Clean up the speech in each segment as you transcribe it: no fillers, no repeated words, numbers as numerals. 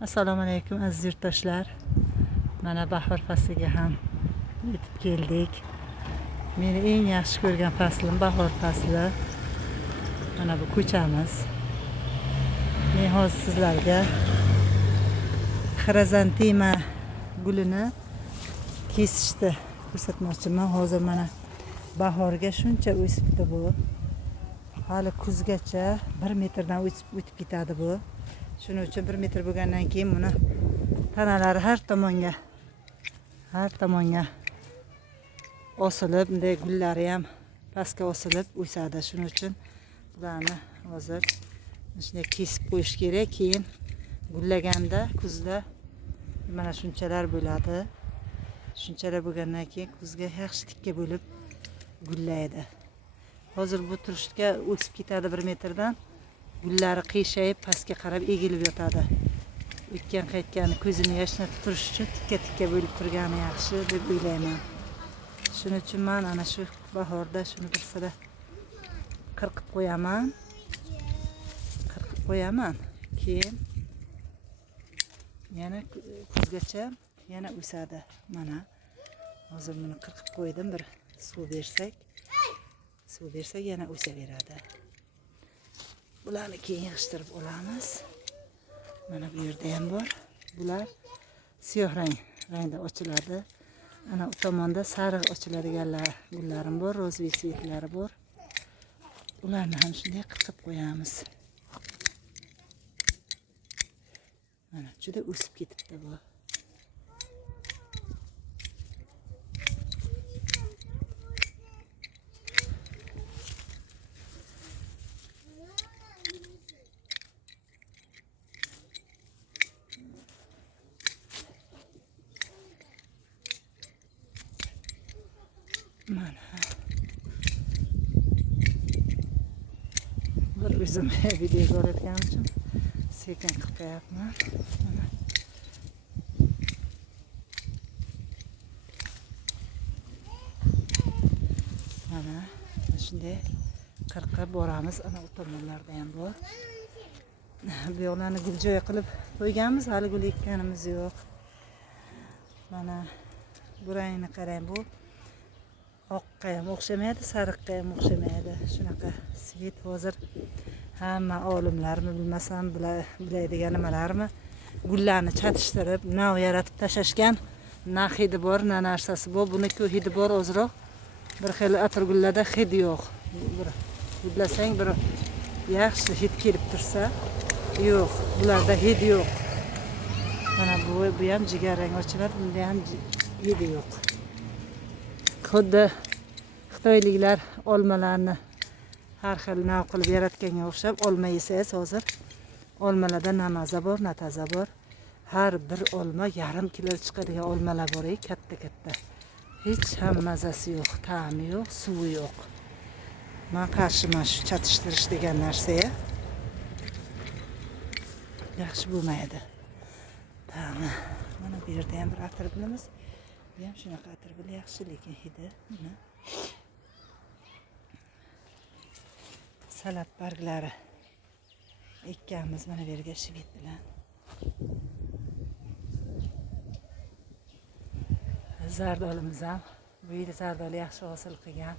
Assalomu alaykum aziz yurtdoshlar. Mana bahor fasliga ham yetib keldik. Meni eng yaxshi ko'rgan faslim bahor fasli. Mana bu ko'chamiz. Men hozir sizlarga xrizantima gulini kesishdi ko'rsatmoqchiman. Hozir mana bahorga shuncha o'sibdi bu. Hali kuzgacha 1 metrdan o'tib ketadi bu. Shuning uchun 1 metr bo'lgandan keyin buni tanalari har tomonga osilib, bunday gullari ham pastga osilib o'sadi. Shuning uchun bularni hozir shunday kesib qo'yish kerak. Keyin gullaganda kuzda mana shunchalar bo'ladi. Shunchalar bo'lgandan keyin kuzga yaxshi tikka bo'lib gullaydi. Hozir bu turishga o'sib ketadi 1 metrdan. Gullari qiyshayib pastga qarab egilib yotadi. O'tgan qaytgani ko'zini yashnatib turish uchun tikka bo'lib turgani yaxshi deb o'ylayman. Shuning uchun men ana shu bahorda shuni bir sira qirqib qo'yaman. Keyin yana kuzgacha yana o'sadi. Mana hozir buni qirqib qo'ydim, bir suv bersak yana o'saveradi. Bularni keyin yig'ishtirib olamiz. Mana bu yerda ham bor. Bular siyoh rangda ochiladi. Ana u tomonda sariq ochiladiganlar gullarim bor, rozvetsvetlari bor. Ularni ham shunday qirqib qo'yamiz. Mana juda o'sib ketibdi bu. Mana bir o'zim video ko'rayotganim uchun sekin qilib qo'yapman. Mana shunday qirqib boramiz. Ana u tomonlarda ham bor. Bu yoqlarni guljoy qilib qo'yganmiz, hali gul ekkanimiz yo'q. Mana bu rangni qarang, bu oqqa ham o'xshamaydi, sariqqa ham o'xshamaydi. Shunaqa svet hozir hamma olimlarmi bilmasam bilaydigan nimalarmi gullarni chatishtirib, nav yaratib tashashgan. Na hidi bor, na narsasi bor. Buniki hidi bor ozroq. Bir xil atirgullarda hidi yo'q. Bir hidlasang bir yaxshi hid kelib tursa, yo'q. Bularda hidi yo'q. Mana bu ham jigarrang ochiladi, bunda ham hidi yo'q. Xuddi Xitoyliklar olmalarni har xil nav qilib yaratganga o'xshab, olma yesangiz hozir olmalarda na maza bor, na taza bor. Har bir olma yarim kilo chiqadigan olmalar bor, katta. Hech ham mazasi yo'q, ta'mi yo'q, suvi yo'q. Men qarshiman shu chatishtirish degan narsaga. Yaxshi bo'lmaydi. Ta'mi. Mana bu yerda ham bir atir bilamiz. Bu ham shunaqa atir bil yaxshi, lekin hidi mana salat barglari ekkanmiz mana bu yerga shvet bilan. Zardolimiz ham bu yil zardol yaxshi hosil qilgan.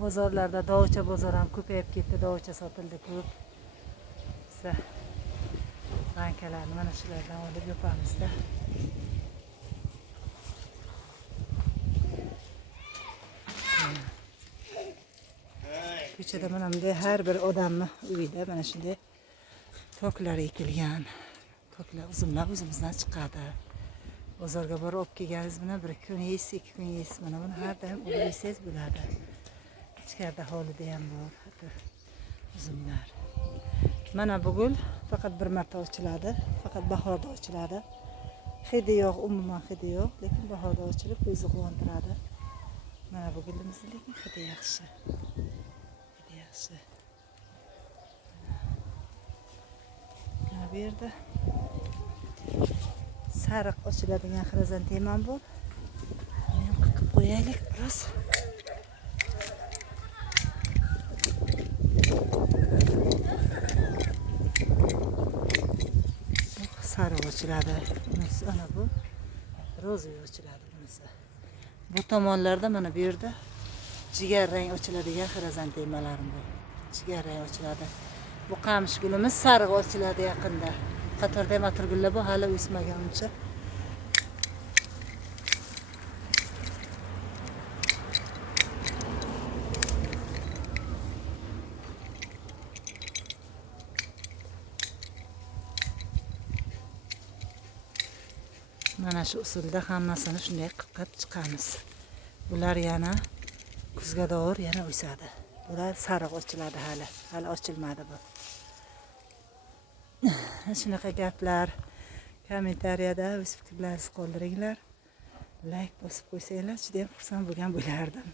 Bozorlarda dovcha bozor ham ko'payib ketdi, dovcha sotildi ko'p. Biz bankalarni mana shulardan olib yopamizda. Ko'chada mana bunday har bir odamni uyida mana shunday toklar ekilgan. Toklar uzumlar o'zimizdan chiqadi. Bozorga borib olib kelganingiz bilan 1 kun yeysiz, 2 kun yeysiz. Mana buni har doim olib yesangiz bo'ladi. Ichkarida hovlida ham bor uzumlar. Mana bu gul faqat bir marta ochiladi, faqat bahorda ochiladi. Hidi yo'q, umuman hidi yo'q, lekin bahorda ochilib ko'zni quvontiradi. Mana bu gulimiz lekin hidi yaxshi. Mana bu yerda sariq ochiladigan xrizantemam bor. Men qilib qo'yaylik biroz. sariq ochiladi. Bunisi ana bu ro'ziy ochiladi bunisi. Bu tomonlarda mana bu yerda jigar rang ochiladigan xrizantemalar bor. Jigar rang ochiladi. Bu qamish gulimiz sariq ochiladi yaqinda. Qatorda ham atirgullar bor, hali o'smagan uncha. Mana shu usulda hammasini shunday qilib chiqamiz. Bular yana kuzga doğru yana o'sadi. Bular sariq ochiladi hali ochilmadi bu. Shunaqa gaplar kommentariyada o'z fikrlaringizni qoldiringlar. Like bosib qo'ysanglar, juda ham xursand bo'lgan bo'lardim.